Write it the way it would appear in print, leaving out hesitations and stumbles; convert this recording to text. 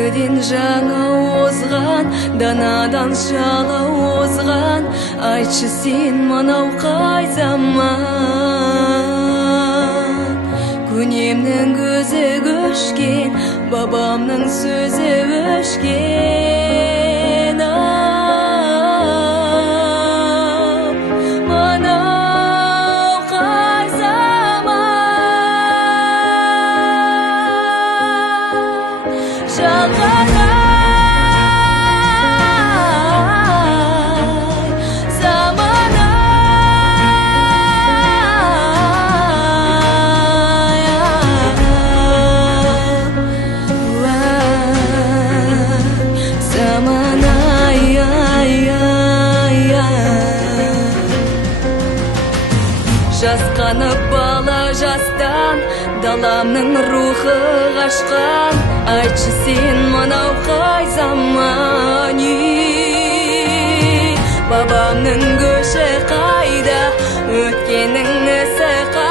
езгіден жаңа озған, данадан шала озған. Айтшы сен мынау қай заман? Көнемнің көзі көшкен, бабамның сөзі өшкен. Мынау қай заман? Жалғанай заманай. Заманай. Жасқанып бала жастан, даламның рухы қашқан. Айтшы сен мынау қай заман? Бабамның көші қайда, өткеннің ісі қайда?